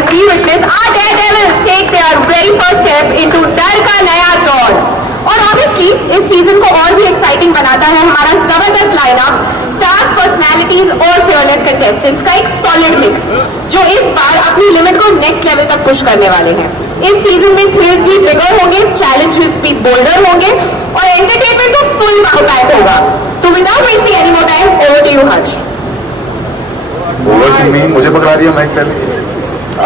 as we witness our daredevils take their very first step into डर का नया दौर। और ऑब्वियसली इस सीजन को और भी एक्साइटिंग बनाता है हमारा जबरदस्त लाइनअप, स्टार्स, पर्सनैलिटीज और फियरलेस कंटेस्टेंट्स का एक सॉलिड मिक्स, जो इस बार अपनी लिमिट को नेक्स्ट लेवल तक पुश करने वाले हैं। इस सीजन में थ्रिल्स भी बिगर होंगे, चैलेंजेस भी बोल्डर होंगे और एंटरटेनमेंट तो फुल पैक होगा। तो without wasting any more time, over to you Harsh. Over to me, मुझे पकड़ा दिया माइक पहले।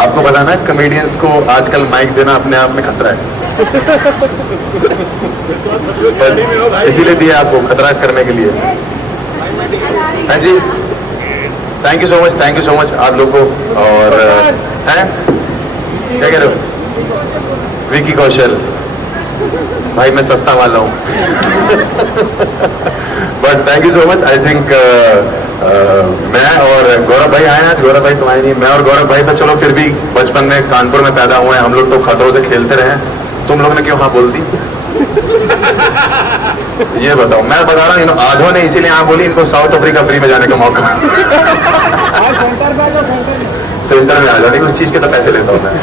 आपको पता ना कॉमेडियंस को आजकल माइक देना अपने आप में खतरा है। इसीलिए दिया आपको, खतरा करने के लिए। हाँ जी, थैंक यू सो मच आप लोग को। और हैं क्या कह रहे हो? विकी कौशल भाई, मैं सस्ता वाला हूँ। But thank you so much. I think मैं और गौरव भाई आए हैं आज। गौरव भाई तो आए नहीं, मैं और गौरव भाई तो चलो फिर भी बचपन में कानपुर में पैदा हुए हैं हम लोग, तो खतरों से खेलते रहे हैं। तुम लोग ने क्यों हाँ बोल दी? ये बताओ। मैं बता रहा हूँ, आधों ने इसीलिए हाँ बोली, इनको साउथ अफ्रीका फ्री में जाने का मौका। सेंटर में आ जाने उस चीज के तो पैसे लेता हूँ मैं।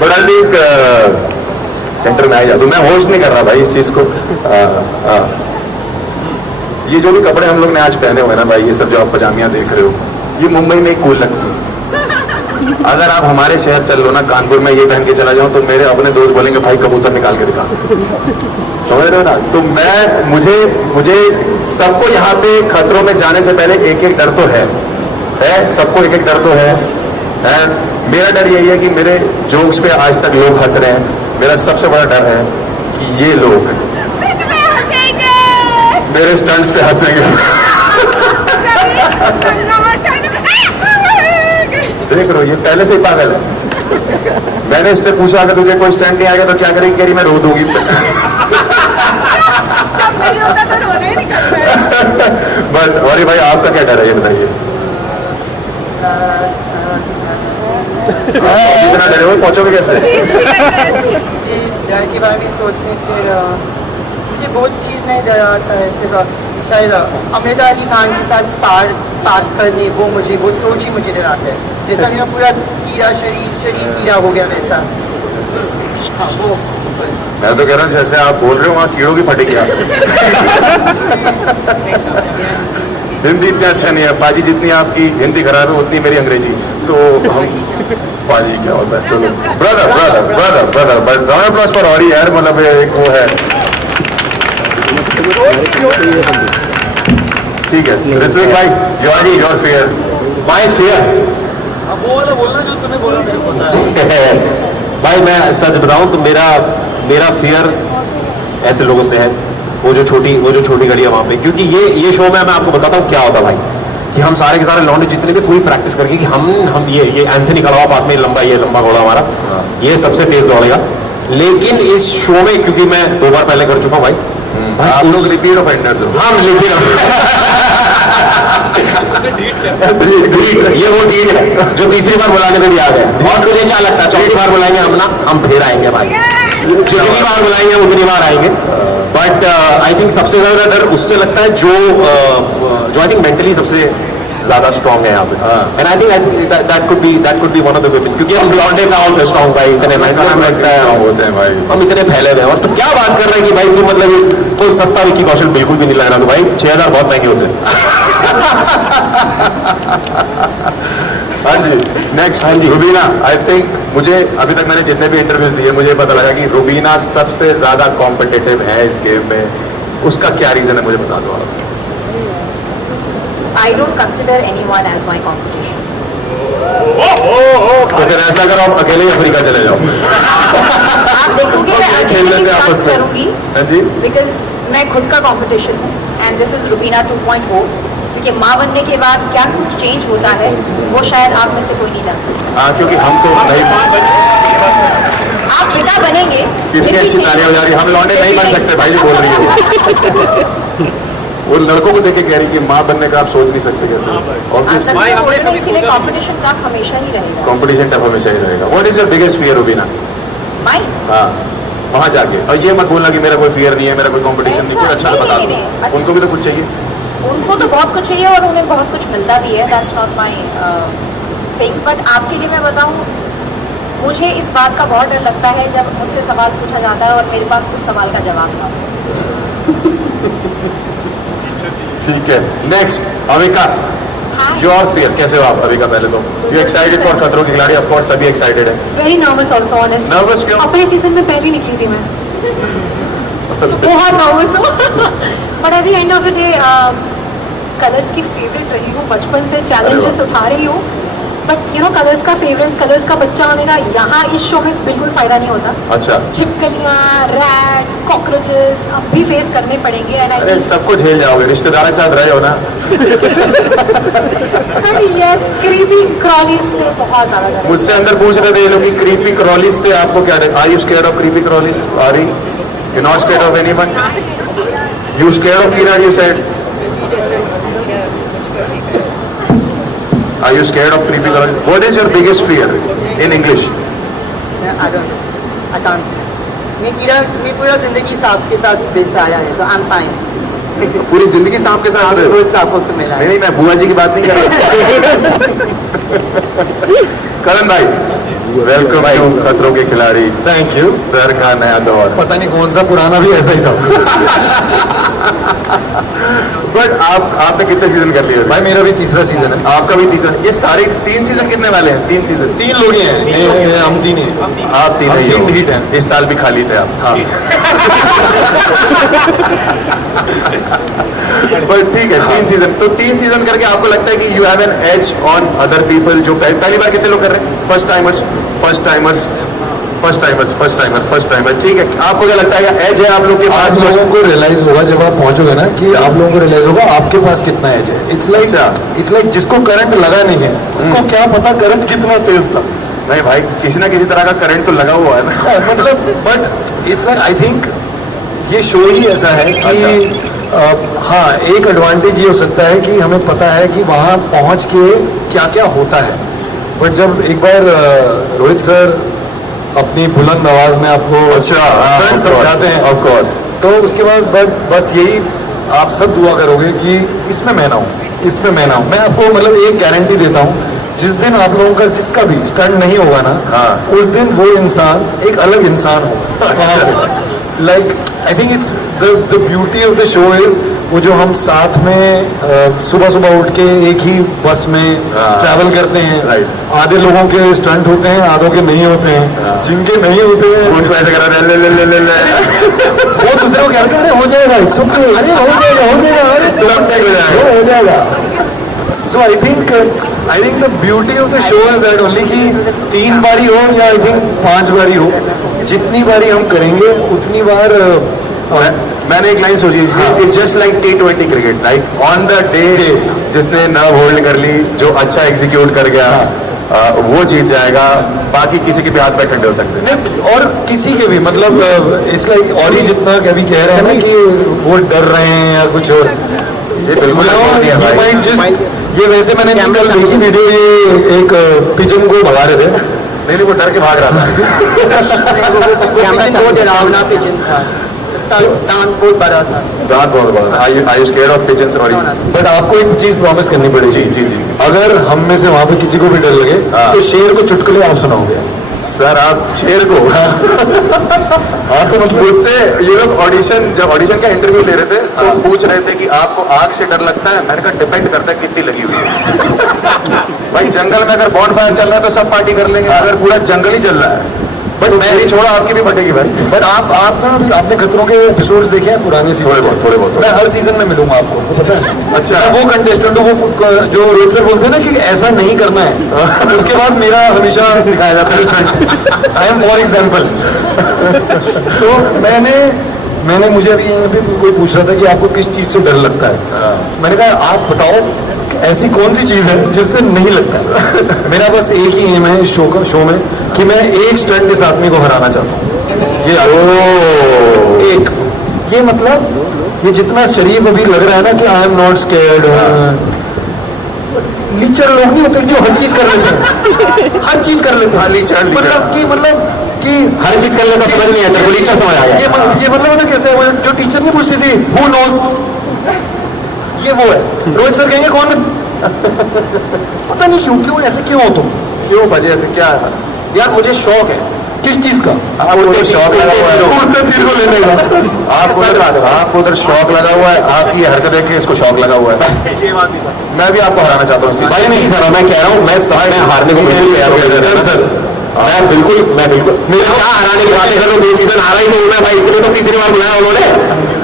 बट आई थिंक सेंटर में आ जाता हूँ। मैं होस्ट नहीं कर रहा भाई इस चीज को। ये जो भी कपड़े हम लोग ने आज पहने हुए ना भाई, ये सब जो आप पजामियां देख रहे हो, ये मुंबई में कूल लगती है। अगर आप हमारे शहर चल लो ना, कानपुर में ये पहन के चला जाऊं, तो मेरे अपने दोस्त बोलेंगे भाई कबूतर निकाल के दिखा। समझ रहे हो ना? तो मुझे सबको यहाँ पे खतरों में जाने से पहले एक एक डर तो है सबको एक एक डर तो है। मेरा डर यही है कि मेरे जोक्स पे आज तक लोग हंस रहे हैं। मेरा सबसे बड़ा डर है कि ये लोग मेरे स्टंट्स पे हंसेंगे। देख रहे हो, ये पहले से ही पागल है। मैंने इससे पूछा अगर तुझे कोई स्टंट नहीं आएगा तो क्या करेगी? कह रही मैं रो दूंगी। बट और भाई आपका क्या डर है ये बताइए? इतना डरे हुए पहुंचोगे कैसे? जी डर के बारे में सोचने फिर मुझे बहुत चीज़ नहीं डर आता है। सिर्फ शायद अमृता अली खान के साथ बात करने, वो सोच ही मुझे डराता है। जैसा मेरा पूरा कीड़ा शरीर कीड़ा हो गया वैसा। हाँ वो मैं तो कह रहा हूँ जैसे आप बोल रहे हो वहाँ कीड़ों की फटेगी आपसे। हिंदी इतना अच्छा नहीं है पाजी, जितनी आपकी हिंदी खराब है उतनी मेरी अंग्रेजी। तो हम पाजी क्या होता है? चलो brother but round of applause for ऑरी यार, मतलब एक वो है। ठीक है ऋत्विक भाई, योर फियर। माय फियर बोलना जो तूने बोला मेरे को पता है। भाई मैं सच बताऊं तो मेरा फियर ऐसे लोगों से है, वो जो छोटी गड़िया वहां पे। क्योंकि ये शो में मैं आपको बताता हूँ क्या होता भाई, कि हम सारे के सारे लौंडे जितने भी पूरी प्रैक्टिस करके कि हम ये एंथनी खड़ा हुआ पास में, लंबा घोड़ा हमारा, ये सबसे तेज दौड़ेगा। लेकिन इस शो में क्योंकि मैं 2 बार पहले कर चुका हूँ भाई, आप लोग रिपीट ऑफेंडर्स हो। हम रिपीट ये वो डीट है जो तीसरी बार बुलाने में भी आ गया। और तुझे क्या लगता है चौथी बार बुलाएंगे हम ना? हम फिर आएंगे भाई, जितनी बार बुलाएंगे उतनी बार आएंगे। बट आई थिंक सबसे ज्यादा डर उससे लगता है जो आई थिंक मेंटली सबसे ज्यादा स्ट्रॉन्ग है यहाँ पे। And I think that could be one of the women, क्योंकि हम लौंडे का ऑल स्ट्रॉन्ग भाई, इतने होते हैं भाई, हम इतने फैले हुए हैं। और तो क्या बात कर रहे हैं कि भाई तू मतलब कोई सस्ता विक्की कौशल बिल्कुल भी नहीं लग रहा। तो भाई 6000 बहुत महंगे होते हैं। हाँ जी नेक्स्ट। हाँ जी रुबीना। आई थिंक मुझे अभी तक मैंने जितने भी इंटरव्यूज दिए मुझे पता लगा कि रुबीना सबसे ज्यादा कॉम्पिटिटिव है इस गेम में। उसका क्या रीजन है मुझे बता दो आप। I don't consider anyone as my competition. तो फिर ऐसा करो आप अकेले ही अफ्रीका चले जाओ। आप देखोगे मैं खेलने अकेले से आपस स्टार्ट में। करूंगी, हाँ जी बिकॉज मैं खुद का कंपटीशन हूँ एंड दिस इज रुबीना 2.0। क्योंकि माँ बनने के बाद क्या कुछ चेंज होता है वो शायद आप में से कोई नहीं जान सकता। हाँ क्योंकि हम तो नहीं, आप पिता बनेंगे। कितनी अच्छी तालियां हो जा रही है। हम लौंडे नहीं बन सकते भाई, जी बोल रही हो। वो लड़कों को देख के कह रही कि माँ बनने का आप सोच नहीं सकते कैसे? इसीलिए कंपटीशन टफ हमेशा ही रहेगा। कंपटीशन टफ हमेशा ही रहेगा। What is your biggest fear Rubina? My हाँ वहाँ जाके, और ये मत बोलना कि मेरा कोई फियर नहीं है, मेरा कोई कंपटीशन नहीं, कुछ अच्छा बता दो। उनको भी तो कुछ चाहिए। उनको तो बहुत कुछ चाहिए और उन्हें बहुत कुछ मिलता भी है। That's not my thing, but आपके लिए मैं बताऊँ, मुझे इस बात का बहुत डर लगता है जब मुझसे सवाल पूछा जाता है और मेरे पास उस सवाल का जवाब ना हो। ठीक है, नेक्स्ट अविका, योर फियर, कैसे हो आप अविका? पहले तो यू एक्साइटेड फॉर खतरों के खिलाड़ी? ऑफ कोर्स सभी एक्साइटेड है। Very nervous also, honest. Nervous क्यों? अपने सीजन में पहली निकली थी मैं, बहुत नर्वस हूँ। But at the end of the day colours की फेवरेट रही हूँ बचपन से, चैलेंजेस उठा रही हूँ, बट यू नो कलर्स का फेवरेट, कलर्स का बच्चा होने का यहाँ इस शो में बिल्कुल फायदा नहीं होता। अच्छा, छिपकलियाँ, रैट्स, कॉकरोचेस अब भी फेस करने पड़ेंगे। एंड अरे सबको झेल जाओगे, रिश्तेदार के साथ रहे हो ना। यस, क्रीपी क्रॉलीज से बहुत ज्यादा डर है। मुझसे अंदर पूछ रहे थे ये लोग कि क्रीपी क्रॉलीज से आपको क्या डर? Are you scared of creepy crawlies? Are you not scared of anyone? You scared of कीड़ा? You said are you scared of creepy crawlies? What is your biggest fear in English? I don't know. I can't. मैं पूरा जिंदगी सांप के साथ बिताया है, so I'm fine. पूरी जिंदगी सांप के साथ रहे हो? रोज सांपों को मिला है। नहीं, मैं बुआ जी की बात नहीं कर रहा। करण भाई, वेलकम टू खतरों के खिलाड़ी। Thank you. डर का नया दौर। पता नहीं कौन सा पुराना भी ऐसा ही था। बट आपने कितने सीजन कर लिए? भाई मेरा भी तीसरा सीजन है। आपका भी तीसरा? ये सारे 3 सीजन कितने वाले हैं? 3 सीजन? 3 लोग ही हैं, हम 3 ही हैं। आप 3 ही हो। 3 ढीठ हैं। इस साल भी खाली थे आप। हाँ। बट ठीक है, 3 सीजन। तो 3 सीजन करके आपको लगता है कि you have an edge on other people जो पहली बार? कितने लोग कर रहे हैं? First timer. ठीक है, आपको क्या लगता है एज है आप लोग के पास? आप लोगों को रियलाइज होगा जब आप पहुंचोगे ना कि आप लोगों को रियलाइज होगा आपके पास कितना एज है। इट्स लाइक जिसको करंट लगा नहीं है उसको क्या पता करंट कितना तेज था। नहीं भाई, किसी ना किसी तरह का करंट तो लगा हुआ है ना। मतलब but it's like I think ये शो ही ऐसा है कि हाँ, एक एडवांटेज ये हो सकता है कि हमें पता है कि वहाँ पहुँच के क्या क्या होता है। बट जब एक बार रोहित सर अपनी बुलंद आवाज में आपको समझाते हैं ऑफ कोर्स, तो उसके बाद बस यही आप सब दुआ करोगे कि इसमें मैं ना हूँ। मैं आपको मतलब एक गारंटी देता हूँ, जिस दिन आप लोगों का जिसका भी स्टंट नहीं होगा ना, उस दिन वो इंसान एक अलग इंसान हो। Like I think it's the beauty of the show is वो जो हम साथ में सुबह उठ के एक ही बस में ट्रैवल करते हैं। आधे लोगों के स्टंट होते हैं, आधों के नहीं होते हैं। जिनके नहीं होते हैं उनको ऐसे करा वो दूसरे को कहते हैं हो जाएगा, अरे हो जाएगा। So I think the beauty of the show is that only कि 3 बारी हो या आई थिंक 5 बारी हो, जितनी बारी हम करेंगे उतनी बार। मैंने एक line Sochi, it's just like T20 cricket, like on the day जिसने नर्व होल्ड कर ली, जो अच्छा एग्जीक्यूट कर गया, वो जीत जाएगा। बाकी किसी के भी हाथ पैर ठंडे हो सकते हैं, और किसी के भी मतलब इट्स लाइक और ही जितना कभी कह रहे हैं ना कि वो डर रहे हैं या कुछ और, ये बिल्कुल ये वैसे मैंने कल देखी वीडियो, ये एक पिजन को भगा रहे थे। नहीं, वो डर के भाग रहा था। वो डरावना पिजन था, इसका दांत बहुत बड़ा था। दांत बहुत बड़ा। I you scared of pigeons? But आपको एक चीज प्रॉमिस करनी पड़ेगी। जी। अगर हम में से वहां पे किसी को भी डर लगे तो शेर को चुटकुले आप सुनाओगे। सर आप शेर को? हाँ, तो मुझसे ये लोग जब ऑडिशन का इंटरव्यू ले रहे थे तो पूछ रहे थे कि आपको आग से डर लगता है? मैंने कहा डिपेंड करता है कितनी लगी हुई है। भाई जंगल में अगर बॉन फायर चल रहा है तो सब पार्टी कर लेंगे, अगर पूरा जंगल ही चल रहा है बट मेरी छोड़ा आपकी भी फटेगी भाई। बट आप ना आपने खतरों के एपिसोड्स देखे हैं पुराने सीजन? थोड़े बहुत। मैं हर सीजन में मिलूंगा आपको, पता है? अच्छा, वो कंटेस्टेंट वो जो रोहित सर बोलते हैं ना कि ऐसा नहीं करना है, उसके बाद मेरा हमेशा दिखाया जाता है। I am for example. तो मैंने मुझे अभी यहाँ पे कोई पूछ रहा था कि आपको किस चीज से डर लगता है। मैंने कहा आप बताओ ऐसी कौन सी चीज है जिससे नहीं लगता। मेरा बस एक ही एम है इस शो में कि मैं एक स्टंट इस आदमी को हराना चाहता हूँ। ये मतलब ये जितना शरीफ अभी लग रहा है ना कि आई एम नॉट स्केयर्ड, लीचर लोग नहीं होते जो हर चीज कर लेते हैं, हर चीज कर लेते हैं। मतलब कि हर चीज कर लेता समझ नहीं आता, लीचर समझ आ गया। ये मतलब ना कैसे है, जो टीचर नहीं पूछती थी हु नोज, ये वो है। रोहित सर कहेंगे कौन पता नहीं क्यों ऐसे क्यों हो तुम? क्यों वजह से क्या है? यार मुझे शौक है। किस चीज का? आपको उधर शौक लगा हुआ है, उड़ते तीर को लेने का। आपको उधर शौक लगा हुआ है, आपकी हरकत देख के इसको शौक लगा हुआ है। ये बात भी था। मैं भी आपको हराना चाहता हूँ भाई नहीं सर, मैं कह रहा हूँ मैं हारने को बिल्कुल तैयार हूँ सर। मैं बिल्कुल मेरे क्या हराने की बातें कर रहा हूँ, 2 सीजन हारा ही नहीं मैं भाई, इसलिए तो तीसरी बार बुलाया उन्होंने,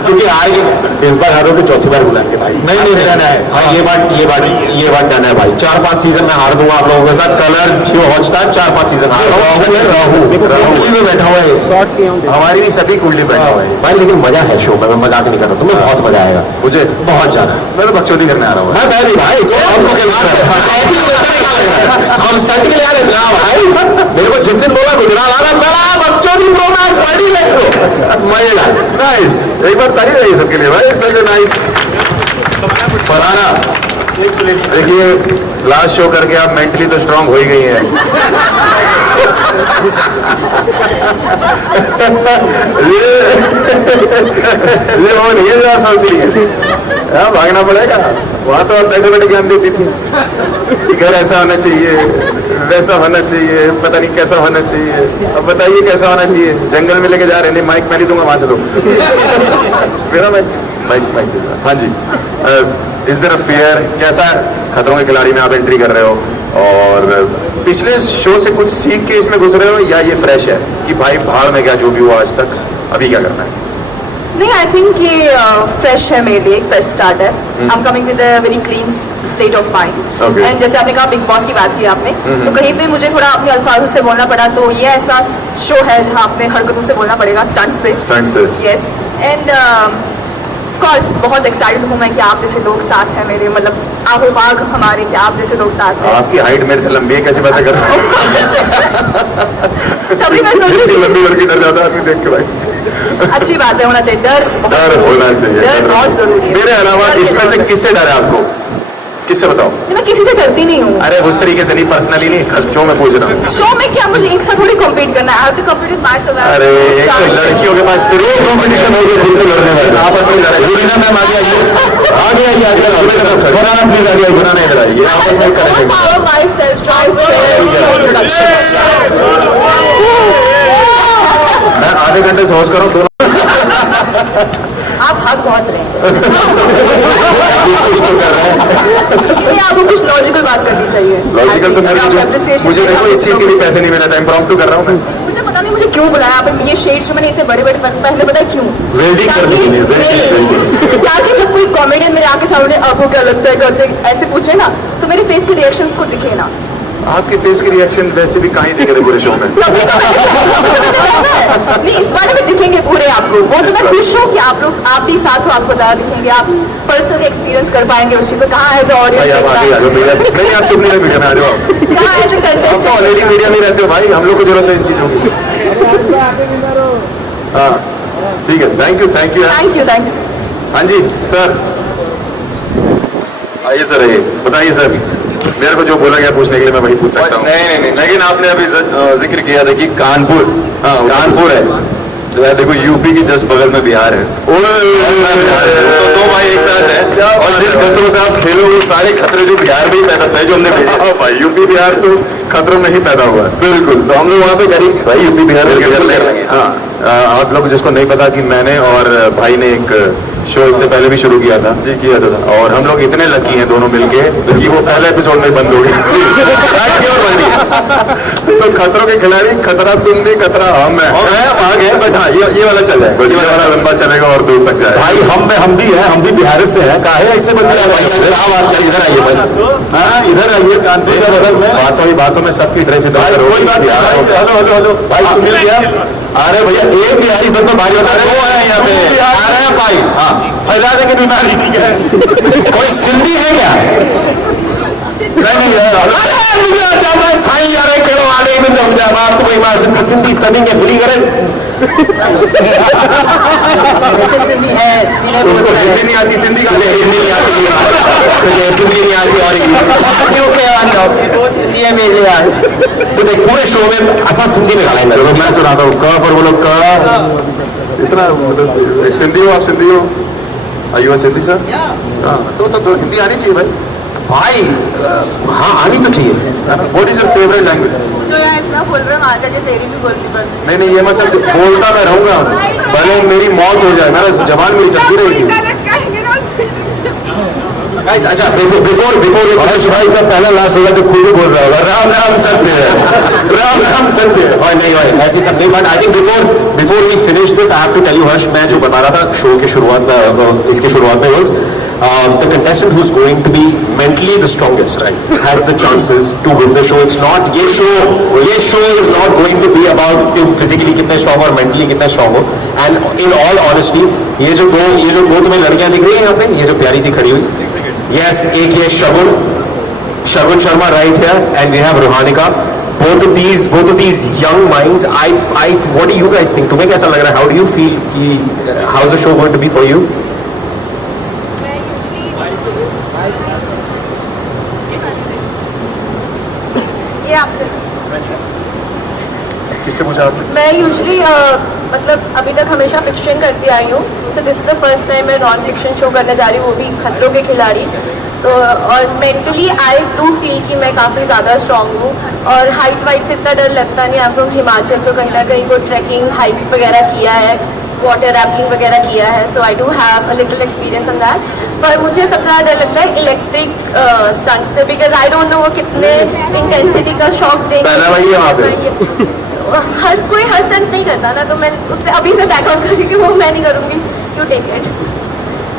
क्योंकि हार के इस बार हारोगे चौथी बार बुलाएंगे भाई। नहीं रहना है। हाँ ये बात डन है भाई। 4-5 सीजन में हार दूंगा आप लोगों के साथ। कलर्स जियो हॉटस्टार 4-5 सीजन हार रहा हूँ। कुंडली में बैठा हुआ है, हमारी नहीं सभी कुंडली बैठा हुआ है भाई, लेकिन मजा है शो में, मैं मजाक नहीं कर रहा, तुम्हें बहुत मजा आएगा। मुझे बहुत ज्यादा। मैं तो बकचोदी करने आ रहा हूँ। मैं नहीं भाई, हमको हम स्टंट के लिए आ रहे हैं ना भाई। मेरे को जिस दिन बोला गुजरात आ रहा मेरा बकचोदी प्रो मैक्स बड़ी लेट्स गो, मजे लाए। नाइस, एक बार तारीफ रही सबके लिए भाई, सच नाइस। फरहाना देखिए, लास्ट शो करके आप मेंटली तो स्ट्रांग हो ही गई हैं। ये वो नहीं है जो आप सोच रही है। हाँ, भागना पड़ेगा। वहां तो आप बैठे बैठे ज्ञान देती थी कि घर ऐसा होना चाहिए, वैसा होना चाहिए, पता नहीं कैसा होना चाहिए। अब बताइए कैसा होना चाहिए? जंगल में लेके जा रहे हैं, नहीं माइक मैं नहीं दूंगा, वहां से लो मेरा माइक हाँ जी। इस देयर अ फियर, कैसा खतरों के खिलाड़ी में आप एंट्री कर रहे हो, और पिछले शो से कुछ सीख के इसमें घुस रहे हो, या ये फ्रेश है कि भाई भाड़ में क्या जो भी हुआ आज तक, अभी क्या करना है? नहीं, आई थिंक ये फ्रेश है मेरे लिए, एक फ्रेश स्टार्ट है। I am coming with a very clean slate of mind. Okay. And जैसे आपने कहा बिग बॉस की बात की आपने, तो कहीं पे मुझे थोड़ा अपने अल्फाजों से बोलना पड़ा, तो ये ऐसा शो है जहाँ अपने हरकतों से बोलना पड़ेगा, स्टंट से। स्टंट से। यस, एंड कोर्स बहुत एक्साइटेड हूँ मैं कि आप जैसे लोग साथ हैं मेरे, मतलब आहो बाग हमारे, कि आप जैसे लोग साथ हैं। आपकी हाइट मेरे से लंबी है, कैसी बातें कर रहे तभी मैं सोच इतनी रही लंबी लड़की डर जाता है आदमी देख के भाई। अच्छी बात है, होना चाहिए डर, डर होना चाहिए, डर बहुत जरूरी है। मेरे अलावा डर के इसमें से बाद- किससे डर है आपको? किससे बताओ? नहीं, मैं किसी से डरती नहीं हूँ। अरे उस तरीके से नहीं, पर्सनली नहीं, शो में पूछ रहा हूँ। शो में क्या मुझे एक साथ थोड़ी कम्पीट करना है, I have to compete with myself. अरे एक तो लड़कियों के पास सिर्फ कॉम्पिटिशन हो गया, खुद से लड़ने वाले आपस में लड़ाई। जुबीना मैम आगे आइए, आगे आइए, आगे आइए, फरहाना प्लीज आगे आइए, फरहाना इधर आइए, आपस में करेंगे। Power myself, try मैं आधे घंटे से होश कर रहा हूँ, दोनों आप हक बहुत रहे हैं, कुछ तो कर रहे हैं। इसलिए आपको कुछ लॉजिकल बात करनी चाहिए। लॉजिकल तो मेरे को Appreciation मुझे देखो इस चीज के भी पैसे नहीं मिले थे, इम्प्रॉम्प्टू कर रहा हूँ मैं। मुझे पता नहीं मुझे क्यों बुलाया आपने, ये शेड जो मैंने इतने बड़े बड़े पहले पता है क्यों? वेल्डिंग करने के लिए, वेल्डिंग। ताकि जब कोई कॉमेडियन मेरे आके सामने आपको क्या लगता है करते ऐसे पूछे ना, तो मेरे फेस के रिएक्शंस को दिखे ना। आपके फेस के रिएक्शन वैसे भी कहीं दिखे थे पूरे शो में। तभी तो नहीं, इस बारे में दिखेंगे पूरे आपको, वो तो मैं खुश हूँ कि आप लोग, आप भी साथ हो, आपको ज्यादा दिखेंगे, आप पर्सनली एक्सपीरियंस कर पाएंगे उस चीज को। कहाँ एज भाई आप आगे आ जाओ भैया, नहीं आप चुप नहीं रहे, मीडिया में आ जाओ आप। कहाँ एज ए आप तो ऑलरेडी कंटेस्टेंट। मीडिया में रहते हो भाई, हम लोग को जरूरत है इन चीजों की। हाँ ठीक है, thank you thank you, thank you. हाँ जी सर, आइए सर, आइए, बताइए सर। मेरे को जो बोला गया पूछने के लिए मैं वही पूछ सकता हूँ। नहीं, लेकिन आपने अभी जिक्र किया था कि कानपुर, हाँ, कानपुर है, तो यार देखो यूपी की जस्ट बगल में बिहार है, तो दो भाई एक साथ है, और जिन खतरों से आप खेलोगे सारे खतरे जो बिहार में ही पैदा हुए, जो हमने भेजे। हाँ भाई, यूपी बिहार तो खतरों में ही पैदा हुआ है। बिल्कुल, तो हम लोग वहाँ पे करेंगे भाई, यूपी बिहार में बिल्कुल ले ले लेंगे। हाँ, आप लोग जिसको नहीं पता कि मैंने और भाई ने एक शो इससे पहले भी शुरू किया था जी, किया था। और हम लोग इतने लकी हैं दोनों मिलके कि वो पहले एपिसोड में बंद हो गया। तो खतरों के खिलाड़ी, खतरा तुम नहीं, खतरा हम है। आ गए, बट हाँ ये वाला चल जाएगा, ये वाला लंबा चलेगा और दूर तक जाएगा। भाई हम भी हैं, हम भी बिहार से हैं, काहे ऐसे बदल रहा है भाई? क्या बात कर, इधर आइए भाई। हाँ इधर आइए, कानपुर के बगल में। बातों में सबकी ड्रेस इधर कोई बात नहीं, हेलो भाई, तू मिल गया? अरे भैया एक बिहारी सब में भाई होता है, दो है यहाँ पे आ रहे हैं भाई। हाँ, फैलाने की बीमारी ठीक है। कोई सिंधी है क्या? नहीं है। मुझे आता मैं साईं यार करो आने में जम जा बात तो कोई बात सिंधी सभी के भूली करे। सिंधी है, उसको हिंदी नहीं आती, सिंधी का हिंदी नहीं आती, मुझे सिंधी नहीं आती, और क्यों क्या ये मेरे आज तो देख पूरे शो में असा सिंधी में गाना चलो मैं सुनाता हूँ, क फॉर बोलो क। इतना मतलब सिंधी हो आप, सिंधी हो? आइए सिंधी सर। हाँ तो हिंदी आनी चाहिए भाई। भाई हाँ आनी तो चाहिए। What is your favourite language? तू जो यहाँ इतना बोल रहा है वहाँ जाके तेरी भी बोलती बंद। नहीं नहीं, ये मत समझ, बोलता मैं रहूंगा, भले मेरी मौत हो जाए, मेरा जबान मेरी चलती रहेगी। Guys, अच्छा बिफोर हर्ष भाई का पहला लास्ट होगा तो खुद ही बोल रहा होगा राम राम सत्य है, राम राम सत्य है। और नहीं भाई ऐसी सब नहीं, but I think before we finish this I have to tell you Harsh, मैं जो बता रहा था शो के शुरुआत में, इसके शुरुआत में was the contestant who's going to be mentally the strongest, right, has the chances to win the show. It's not ये show is not going to be about कि physically कितने strong और mentally कितने strong हो. And in all honesty, ये जो दो तुम्हें लड़कियां दिख रही हैं यहाँ पे, ये जो प्यारी सी खड़ी हुई, yes, एक ये शगुन Sharma right here, and we have Ruhanika. Both of these young minds. What do you guys think? तुम्हें कैसा लग रहा है? How do you feel कि how's the show going to be for you? किससे पूछा आपने? मैं यूजली मतलब अभी तक हमेशा फिक्शन करती आई हूँ, so this is the first time मैं नॉन फिक्शन शो करने जा रही हूँ, वो भी खतरों के खिलाड़ी। तो और मेंटली आई डू फील कि मैं काफ़ी ज़्यादा स्ट्रांग हूँ, और हाइट वाइट से इतना डर लगता नहीं। आई एम फ्रॉम हिमाचल, तो कहीं ना कहीं वो ट्रैकिंग हाइक्स वगैरह किया है, वाटर रैपलिंग वगैरह किया है, so I do have a little experience on that. पर मुझे सबसे ज़्यादा डर लगता है इलेक्ट्रिक स्टंट से, बिकॉज आई डोंट नो वो कितने इंटेंसिटी का शॉक देंगे। पहला वही है वहाँ पे। कोई हर स्टंट नहीं करता ना, तो मैं उससे अभी से बैक आउट करूँगी, वो मैं नहीं करूँगी, you take it.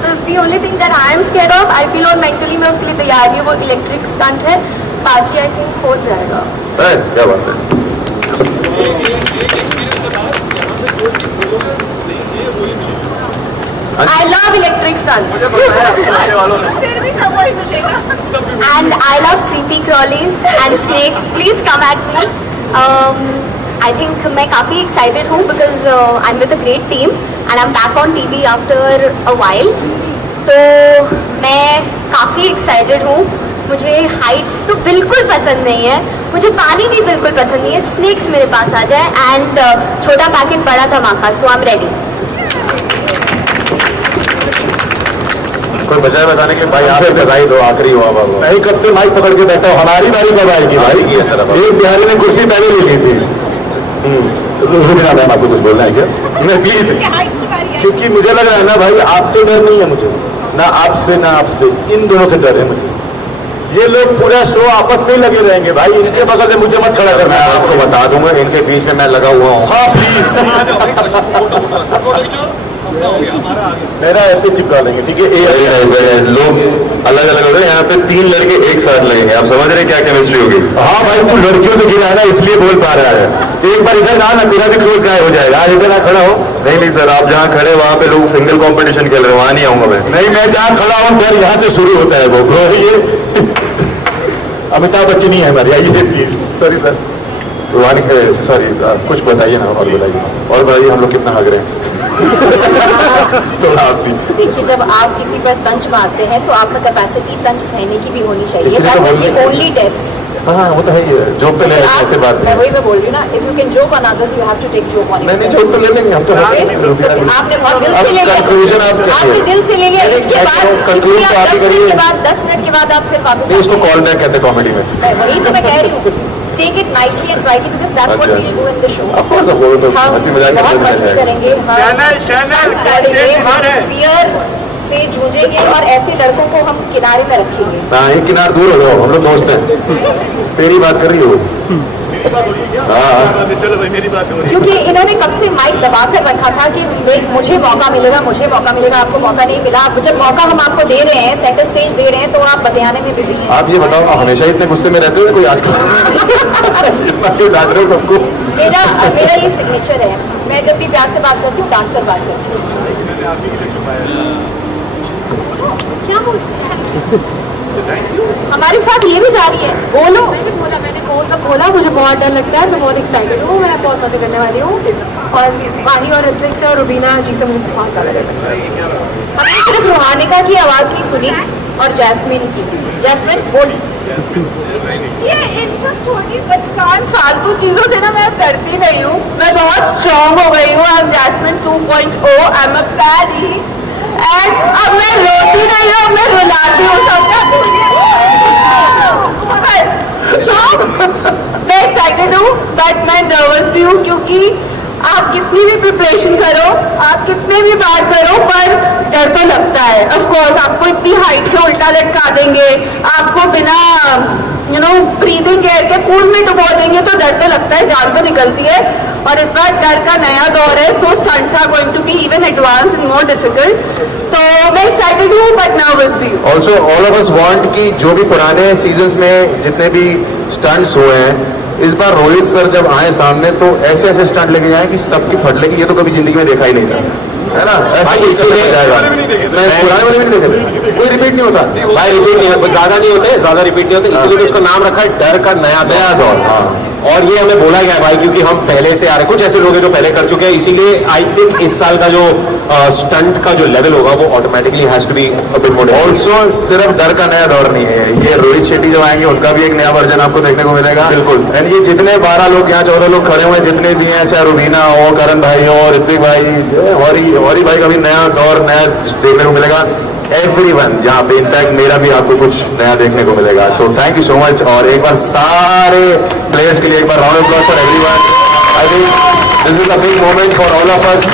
So the only thing that I am scared of, I feel, और मेंटली मैं उसके लिए तैयार नहीं हूँ, वो इलेक्ट्रिक स्टंट है। बाकी आई थिंक हो जाएगा। क्या बात है। I love electric stunts. And I love creepy crawlies and snakes. Please come at me. I think मैं काफ़ी excited हूँ because I'm with a great team and I'm back on TV after a while. तो मैं काफ़ी excited हूँ। मुझे heights तो बिल्कुल पसंद नहीं है, मुझे पानी भी बिल्कुल पसंद नहीं है। Snakes मेरे पास आ जाए and छोटा पैकेट बड़ा धमाका, so I'm ready. कोई बजाय बताने के भाई आप बधाई दो, आखिरी हुआ बाबू। नहीं, कब से माइक पकड़ के बैठा हूँ, हमारी बारी कब आएगी? भाई की है सर, एक बिहारी ने कुर्सी पहले ले ली थी। रुबिना मैम, आपको कुछ बोलना है क्या? मैं प्लीज, क्योंकि मुझे लग रहा है ना भाई, आपसे डर नहीं है मुझे, ना आपसे ना आपसे, इन दोनों से डर है मुझे। ये लोग पूरा शो आपस में ही लगे रहेंगे भाई, इनके बगल से मुझे मत खड़ा करना। मैं आपको बता दूंगा, इनके बीच में मैं लगा हुआ हूँ। हाँ प्लीज, मेरा ऐसे चिपका लेंगे, ठीक है? लोग अलग अलग हो रहे हैं, यहाँ पे 3 लड़के एक साथ लगेंगे, आप समझ रहे हैं क्या केमिस्ट्री होगी? हाँ भाई, तू लड़कियों से गिरा है ना, इसलिए बोल पा रहा है। एक बार इधर ना, तेरा भी क्लोज गायब हो जाएगा। आज इधर ना खड़ा हो। नहीं सर, आप जहाँ खड़े वहाँ पे लोग सिंगल कंपटीशन खेल रहे हैं, वहाँ नहीं आऊंगा मैं। नहीं, मैं जहाँ खड़ा हूँ डर यहाँ से शुरू होता है। वो ये अमिताभ बच्चन ही है हमारे। आइए प्लीज। सॉरी सर, सॉरी, कुछ बताइए ना, और बताइए हम लोग कितना हग रहे हैं। थोड़ा आप भी देखिए, जब आप किसी पर तंज मारते हैं तो आप में कैपेसिटी तंज सहने की भी होनी चाहिए। इसलिए तो दैट वाज बोल द रहे हैं। Only test. हाँ वो तो है ही, जोक तो ले रहे हैं, ऐसे बात मैं नहीं। वही मैं बोल रही हूँ ना, if you can joke on others you have to take joke on नहीं योरसेल्फ। जोक तो ले लेंगे हम तो। आपने बहुत दिल से ले लिया, कंक्लूजन आप क्या आपने दिल से ले लिया। इसके बाद कंक्लूड तो आप ही 10 मिनट करिए। के बाद 10 मिनट के बाद आप फिर वापस इसको आते हैं। कॉल बैक कहते हैं कॉमेडी में। वही तो मैं कह रही हूँ, take it nicely and brightly because that's what we do in the show. Of course, वो तो हम हंसी मजाक बहुत करते मस्ती हैं। करेंगे, हम stunts करेंगे, हम फियर से जूझेंगे और ऐसे लड़कों को हम किनारे में रखेंगे। हाँ, एक किनार दूर हो जाओ, हम लोग दोस्त हैं। तेरी बात कर रही हो? हाँ, चलो भाई, मेरी बात हो रही है। क्योंकि इन्होंने कब से माइक दबा कर रखा था कि मुझे मौका मिलेगा, मुझे मौका मिलेगा। आपको मौका नहीं मिला। अब जब मौका हम आपको दे रहे हैं, सेंटर स्टेज दे रहे हैं, तो आप बतियाने में बिजी हैं। आप ये बताओ, आप हमेशा इतने गुस्से में रहते हो कोई आजकल? इतना क्यों डांट रहे हो सबको? मेरा ये सिग्नेचर है, मैं जब भी प्यार से बात करती हूँ डांट कर बात करती हूँ। क्या बोल हमारे साथ ये भी जा रही है, बोलो। मैंने बोला मुझे बहुत डर लगता है, मैं बहुत एक्साइटेड हूँ, मैं बहुत मजे करने वाली हूँ। और वानी और ऋत्विक से और रुबीना जी से मुझे बहुत ज़्यादा डर लगता है। हमने सिर्फ रुहानिका की आवाज़ नहीं सुनी और जैस्मिन की। जैस्मिन बोल। ये इन सब छोटी बचकान फालतू चीजों से ना मैं डरती नहीं हूँ, मैं बहुत स्ट्रांग हो गई हूँ। I am Jasmin 2.0, I am a paddy, and अब मैं रोती नहीं हूँ, मैं रुलाती हूँ सबका। मैं नर्वस भी हूँ, क्योंकि आप कितनी भी प्रिपरेशन करो, आप कितने भी बात करो, पर डर तो लगता है। ऑफ कोर्स आपको इतनी हाइट से उल्टा लटका देंगे, आपको बिना ब्रीदिंग एयर के पूल में डुबो देंगे, तो डर तो लगता है, जान तो निकलती है। और इस बार डर का नया दौर है, so stunts are going to be even advance and more difficult. तो मैं एक्साइटेड हूँ बट नर्वस भी हूँ। Also all of us want कि जो भी पुराने सीजन्स में जितने भी स्टंट्स हुए हैं, इस बार रोहित सर जब आए सामने तो ऐसे ऐसे स्टंट लेके जाए कि सबकी फट लेगी। ये तो कभी जिंदगी में देखा ही नहीं था, है ना? ऐसा भाई, कुछ इसीलिए करके जाएगा। पुराने भी नहीं देखे थे। मैं पुराने वाले भी नहीं देखे थे, कोई रिपीट नहीं होता। भाई रिपीट नहीं होते, ज्यादा नहीं होते, ज्यादा रिपीट नहीं होते, इसीलिए तो उसका नाम रखा है डर का नया दौर। हाँ। और ये हमें बोला गया है भाई, क्योंकि हम पहले से आ रहे, कुछ ऐसे लोग हैं जो पहले कर चुके हैं, इसीलिए आई थिंक इस साल का जो स्टंट का जो लेवल होगा वो automatically has to be a bit more. Also सिर्फ डर का नया दौर नहीं है, ये रोहित शेट्टी जब आएंगे उनका भी एक नया वर्जन आपको देखने को मिलेगा। बिल्कुल। एंड ये जितने 12 लोग यहाँ 14 लोग खड़े हुए हैं, जितने भी हैं, चाहे रुबीना हो, करण भाई हो, ऋत्विक भाई, हौरी भाई का भी नया दौर नया देखने को मिलेगा। एवरीवन यहाँ पे, इनफैक्ट मेरा भी आपको कुछ नया देखने को मिलेगा। So thank you so much. और एक बार सारे प्लेयर्स के लिए एक बार round of applause for everyone. I think this is a big moment for all of us.